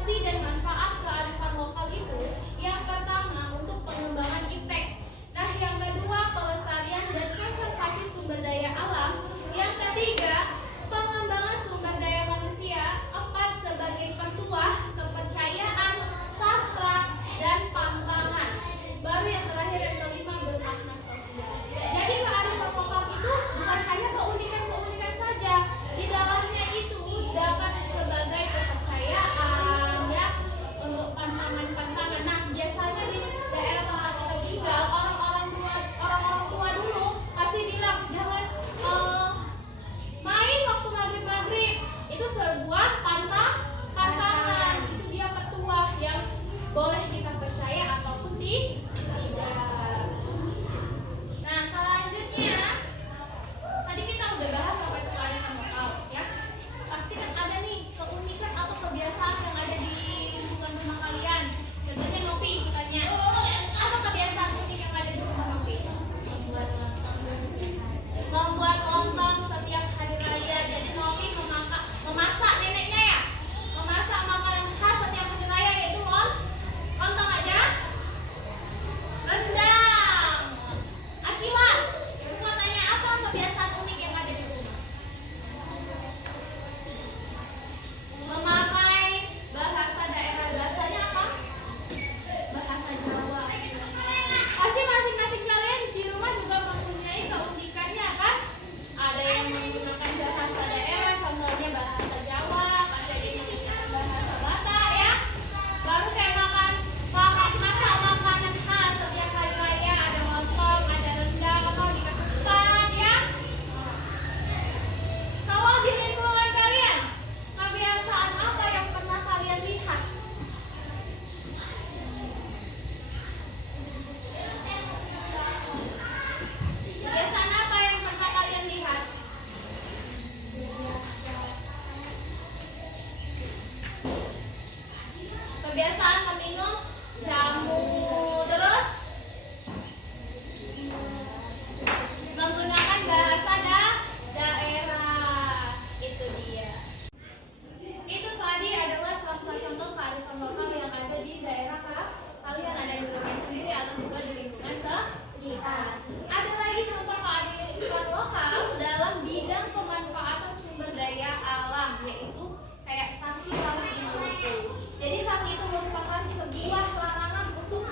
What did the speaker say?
fungsi dan manfaat kearifan lokal itu yang pertama untuk pengembangan iptek. Nah, yang kedua pelestarian dan konservasi sumber daya alam. Yang ketiga pengembangan sumber daya manusia. Empat sebagai petuah, kepercayaan, sastra, dan pantangan. Baru yang terakhir yang kelima bermakna sosial. Jadi kearifan lokal itu bukan hanya keunikan-keunikan saja, di dalamnya itu dapat sebagai kepercayaan ya, untuk pantangan-pantangan. Nah, biasanya di daerah tempat kita tinggal orang-orang tua dulu pasti bilang jangan main waktu maghrib itu sebuah pantangan. Itu dia petuah yang boleh kita percaya ataupun tidak. Nah, selanjutnya tadi kita udah bahas apa itu kearifan lokal ya. Pasti kan ada nih keunikan atau kebiasaan yang ada di lingkungan rumah kalian. Contohnya Nopi ditanya, apa kebiasaan unik yang ada di rumah Nopi? Membuat lontong setiap hari raya. Jadi Nopi memasak neneknya ya. Memasak makanan khas setiap hari raya yaitu lontong aja. Rendang. Akiwan, mau tanya apa kebiasaan unik yang ada di rumah? Memakai bahasa daerah, bahasanya apa? Bahasa Jawa. Pasti masing-masing kalian di rumah juga mempunyai keunikannya kan? Ada yang menggunakan bahasa daerah, contohnya bahasa Jawa, pasti ada yang menggunakan bahasa Batak ya. Baru kayak masak makanan khas setiap hari raya, ada lontong, ada rendang, apa dikasihkan ya. Kalau di lingkungan kalian, kebiasaan apa yang pernah kalian lihat? Kebiasaan apa yang pernah kalian lihat? Kebiasaan meminum jamu, terus menggunakan bahasa daerah. Itu dia. Itu tadi adalah contoh-contoh kearifan lokal yang ada di daerah kalian, ada di rumah sendiri atau juga di lingkungan sekitar. Ada lagi contoh kearifan lokal dalam bidang pemanfaatan sumber daya alam, yaitu kayak Sasi Laut di Maluku. Jadi sasi itu merupakan sebuah larangan untuk